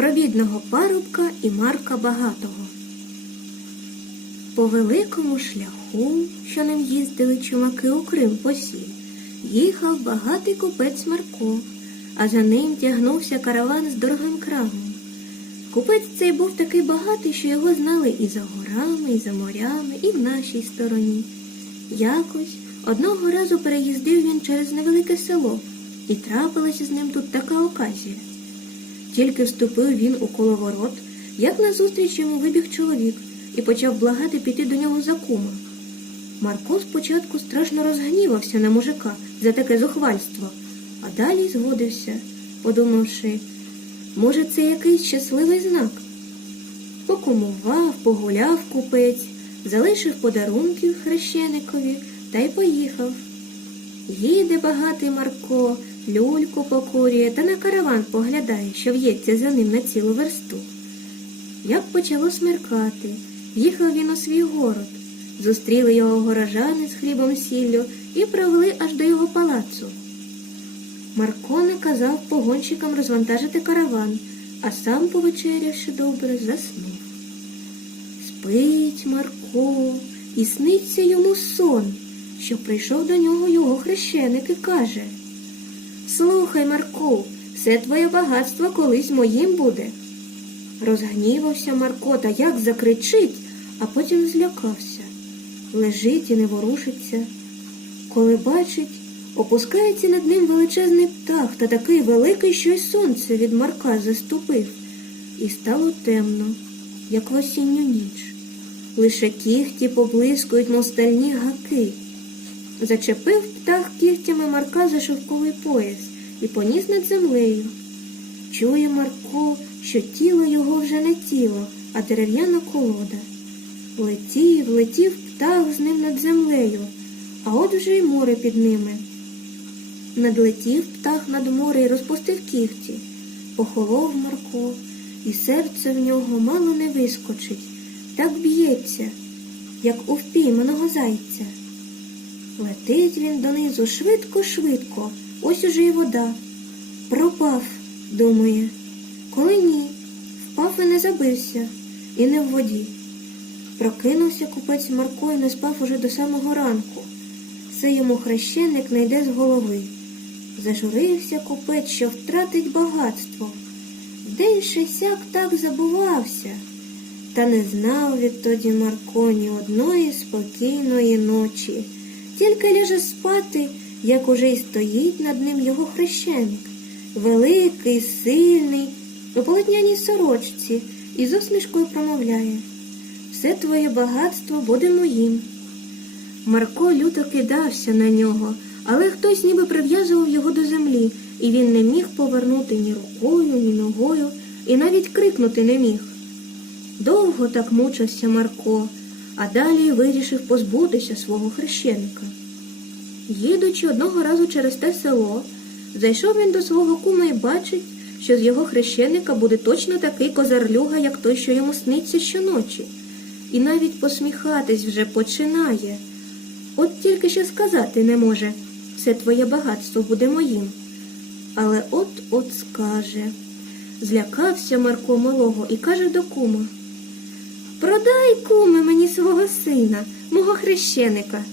Про бідного парубка і Марка Багатого. По великому шляху, що ним їздили чумаки у Крим посій, їхав багатий купець Марко, а за ним тягнувся караван з дорогим крамом. Купець цей був такий багатий, що його знали і за горами, і за морями, і в нашій стороні. Якось одного разу переїздив він через невелике село, і трапилася з ним тут така оказія. Тільки вступив він у коловорот, як назустріч йому вибіг чоловік і почав благати піти до нього за кума. Марко спочатку страшно розгнівався на мужика за таке зухвальство, а далі згодився, подумавши, може, це якийсь щасливий знак. Покумував, погуляв купець, залишив подарунків хрещеникові та й поїхав. Їде багатий Марко, люльку покурює та на караван поглядає, що в'ється за ним на цілу версту. Як почало смеркати, їхав він у свій город. Зустріли його горожани з хлібом сіллю і провели аж до його палацу. Марко наказав погонщикам розвантажити караван, а сам, повечерявши добре, заснув. Спить Марко, і сниться йому сон, що прийшов до нього його хрещеник і каже Слухай, Марко, все твоє багатство колись моїм буде. Розгнівався Марко та як закричить, а потім злякався. Лежить і не ворушиться. Коли бачить, опускається над ним величезний птах та такий великий, що й сонце від Марка заступив, і стало темно, як в осінню ніч. Лише кіхті поблискують, мов стальні гаки. Зачепив птах кігтями Марка за шовковий пояс і поніс над землею. Чує Марко, що тіло його вже не тіло, а дерев'яна колода. Летів, летів птах з ним над землею, а от вже й море під ними. Надлетів птах над море і розпустив кігті. Похолов Марко, і серце в нього мало не вискочить, так б'ється, як у впійманого зайця. Летить він донизу швидко-швидко, ось уже й вода. Пропав, думає. Коли ні, впав і не забився, і не в воді. Прокинувся купець Марко і не спав уже до самого ранку. Все йому хрещеник не йде з голови. Зажурився купець, що втратить багатство. День сяк так забувався, та не знав відтоді Марко ні одної спокійної ночі. Тільки ляже спати, як уже й стоїть над ним його хрещеник, великий, сильний, у полотняній сорочці, і з усмішкою промовляє все твоє багатство буде моїм. Марко люто кидався на нього, але хтось ніби прив'язував його до землі, і він не міг повернути ні рукою, ні ногою, і навіть крикнути не міг. Довго так мучився Марко, а далі вирішив позбутися свого хрещеника. Їдучи одного разу через те село, зайшов він до свого кума і бачить, що з його хрещеника буде точно такий козарлюга, як той, що йому сниться щоночі, і навіть посміхатись вже починає. От тільки що сказати не може все твоє багатство буде моїм. Але от-от скаже. Злякався Марко малого і каже до кума Продай, куме, мені свого сина, мого хрещеника.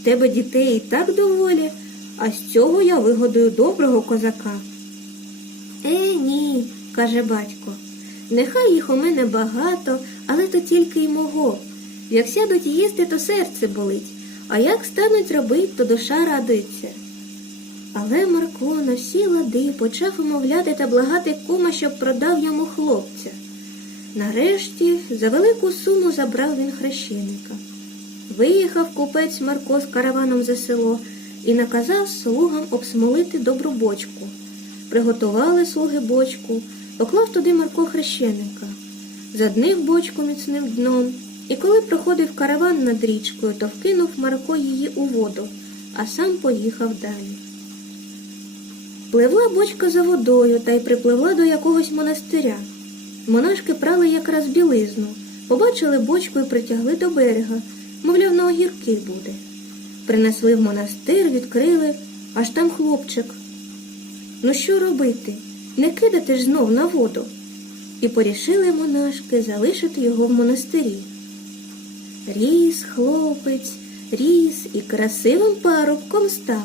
В тебе дітей і так доволі, а з цього я вигодую доброго козака. Е, ні, каже батько. Нехай їх у мене багато, але то тільки й мого. Як сядуть їсти, то серце болить, а як стануть робити, то душа радується. Але Марко на всі лади почав умовляти та благати кума, щоб продав йому хлопця. Нарешті за велику суму забрав він хрещеника. Виїхав купець Марко з караваном за село і наказав слугам обсмолити добру бочку. Приготували слуги бочку, поклав туди Марко хрещеника, заднив бочку міцним дном, і коли проходив караван над річкою, то вкинув Марко її у воду, а сам поїхав далі. Пливла бочка за водою та й припливла до якогось монастиря. Монашки прали якраз білизну, побачили бочку і притягли до берега, мовляв, на огірки буде. Принесли в монастир, відкрили, аж там хлопчик. Ну що робити? Не кидати ж знов на воду. і порішили монашки залишити його в монастирі. Ріс хлопець, ріс і красивим парубком став,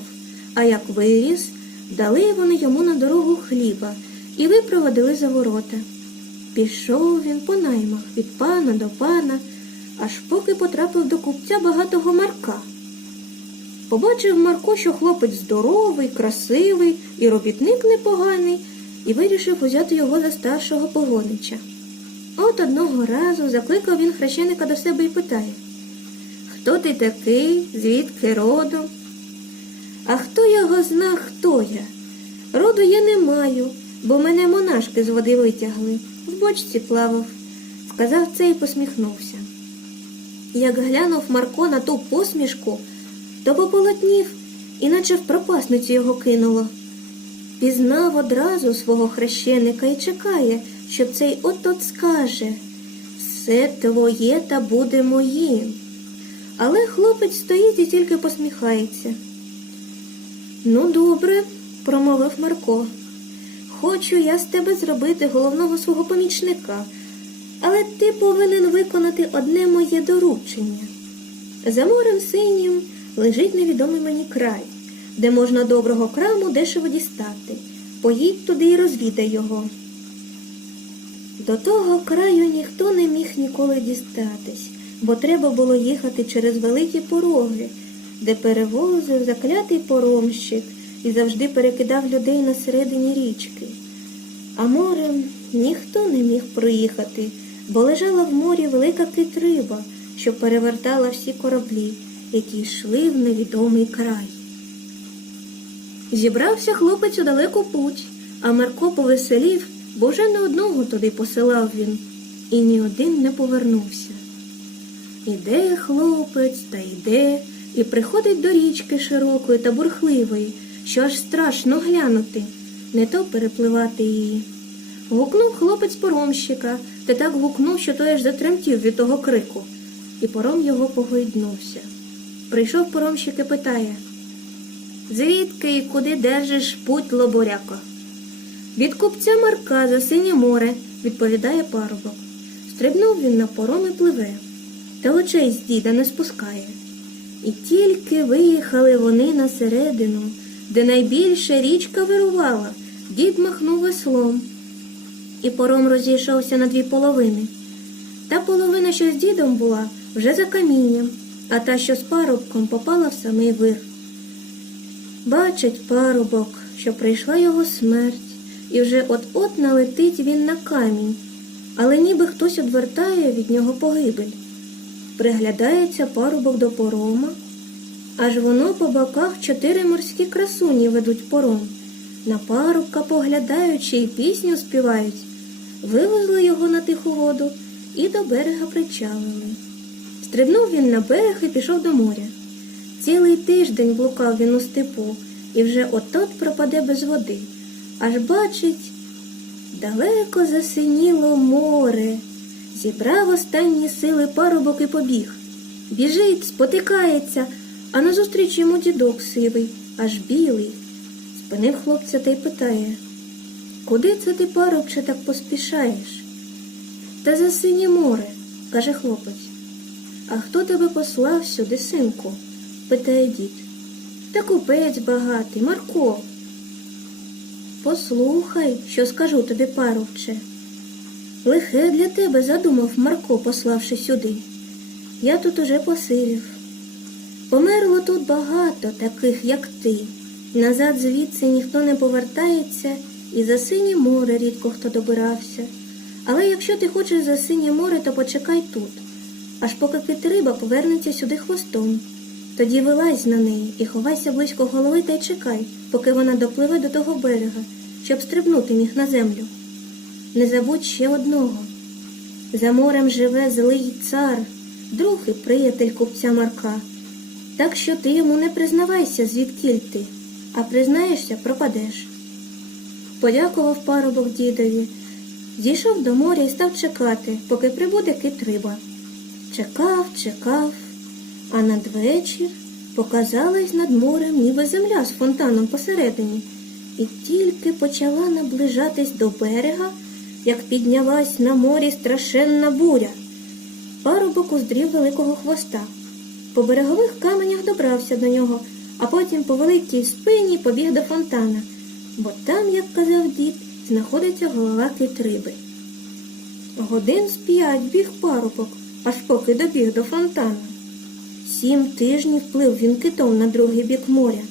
а як виріс, дали вони йому на дорогу хліба і випроводили за ворота. Пішов він по наймах від пана до пана, аж поки потрапив до купця багатого Марка. Побачив Марко, що хлопець здоровий, красивий і робітник непоганий, і вирішив узяти його за старшого погонича. От одного разу закликав він хрещеника до себе і питає Хто ти такий, звідки родом? А хто його зна, хто я? Роду я не маю, бо мене монашки з води витягли, в бочці плавав, сказав це і посміхнувся. Як глянув Марко на ту посмішку, то пополотнів, іначе в пропасницю його кинуло. Пізнав одразу свого хрещеника і чекає, що цей от-от скаже все твоє та буде моїм. Але хлопець стоїть і тільки посміхається. Ну, добре, промовив Марко. Хочу я з тебе зробити головного свого помічника, але ти повинен виконати одне моє доручення. За морем синім лежить невідомий мені край, де можна доброго краму дешево дістати. Поїдь туди і розвідай його. До того краю ніхто не міг ніколи дістатись, бо треба було їхати через великі пороги, де перевозив заклятий поромщик і завжди перекидав людей на середині річки. А морем ніхто не міг проїхати, бо лежала в морі велика китриба, що перевертала всі кораблі, які йшли в невідомий край. Зібрався хлопець у далеку путь, а Марко повеселів, бо вже не одного туди посилав він, і ні один не повернувся. Іде хлопець та йде, і приходить до річки широкої та бурхливої, що аж страшно глянути, не то перепливати її. Гукнув хлопець поромщика, та так гукнув, що той аж затремтів від того крику, і пором його погойднувся. Прийшов поромщик і питає Звідки і куди держиш путь лобуряко? Від купця Марка за синє море, відповідає парубок. Стрибнув він на пором і пливе, та очей з діда не спускає. І тільки виїхали вони на середину, де найбільше річка вирувала, дід махнув веслом, і пором розійшовся на дві половини. Та половина, що з дідом була, вже за камінням, а та, що з парубком, попала в самий вир. Бачить парубок, що прийшла його смерть, і вже от-от налетить він на камінь, але ніби хтось одвертає від нього погибель. Приглядається парубок до порома, аж воно по боках чотири морські красуні ведуть пором. На парубка поглядаючи і пісню співають, вивезли його на тиху воду і до берега причалили. Стрибнув він на берег і пішов до моря. Цілий тиждень блукав він у степу і вже отот пропаде без води. Аж бачить, далеко засиніло море. Зібрав останні сили парубок і побіг. Біжить, спотикається, а назустріч йому дідок сивий, аж білий. Спинив хлопця та й питає Куди це ти, парубче, так поспішаєш? Та за синє море, каже хлопець. А хто тебе послав сюди, синку? питає дід. Та купець багатий, Марко. Послухай, що скажу тобі, парубче. Лихе для тебе задумав Марко, пославши сюди. Я тут уже посивів. Померло тут багато таких, як ти. Назад звідси ніхто не повертається, і за синє море рідко хто добирався. Але якщо ти хочеш за синє море, то почекай тут, аж поки китриба повернеться сюди хвостом. Тоді вилазь на неї і ховайся близько голови та й чекай, поки вона допливе до того берега, щоб стрибнути міг на землю. Не забудь ще одного. За морем живе злий цар, друг і приятель купця Марка. Так що ти йому не признавайся, звідкіль ти, а признаєшся, пропадеш. Подякував парубок дідові, зійшов до моря і став чекати, поки прибуде кит риба. Чекав, чекав, а надвечір показалась над морем ніби земля з фонтаном посередині, і тільки почала наближатись до берега, як піднялась на морі страшенна буря. Парубок уздрів великого хвоста. По берегових каменях добрався до нього, а потім по великій спині побіг до фонтана, бо там, як казав дід, знаходиться голова китриби. Годин з п'ять біг парубок, аж поки добіг до фонтану. Сім тижнів плив він китом на другий бік моря,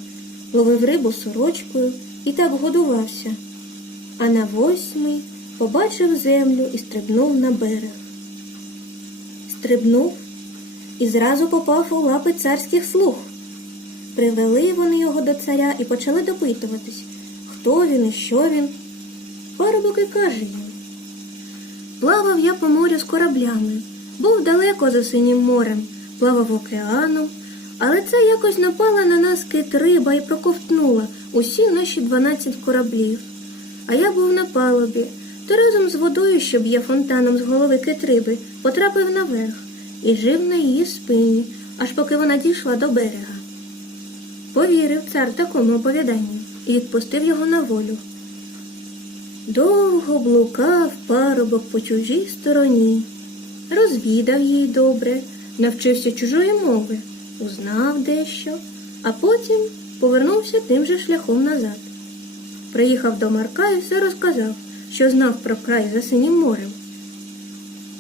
ловив рибу сорочкою і так годувався. А на восьмий побачив землю і стрибнув на берег. Стрибнув і зразу попав у лапи царських слуг. Привели вони його до царя і почали допитуватись, хто він і що він. Парубок і каже їм. Плавав я по морю з кораблями, був далеко за синім морем, плавав океаном, але це якось напала на нас кит-риба і проковтнула усі наші дванадцять кораблів. А я був на палубі, то разом з водою, що б'є фонтаном з голови китриби, потрапив наверх і жив на її спині, аж поки вона дійшла до берега. Повірив цар такому оповіданню і відпустив його на волю. Довго блукав парубок по чужій стороні, розвідав її добре, навчився чужої мови, узнав дещо, а потім повернувся тим же шляхом назад. Приїхав до Марка і все розказав, що знав про край за синім морем.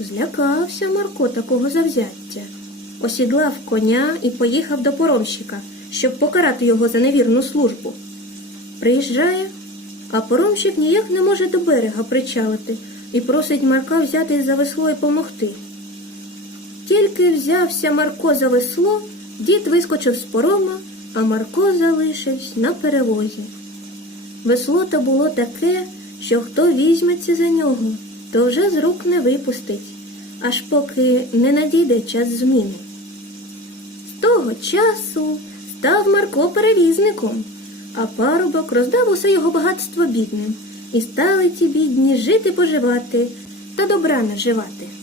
Злякався Марко такого завзяття, осідлав коня і поїхав до поромщика, щоб покарати його за невірну службу. Приїжджає, а поромщик ніяк не може до берега причалити і просить Марка взяти за весло і помогти. Тільки взявся Марко за весло, дід вискочив з порома, а Марко залишився на перевозі. Весло то було таке, що хто візьметься за нього, то вже з рук не випустить, аж поки не надійде час зміни. З того часу став Марко перевізником, а парубок роздав усе його багатство бідним, і стали ті бідні жити поживати та добра наживати.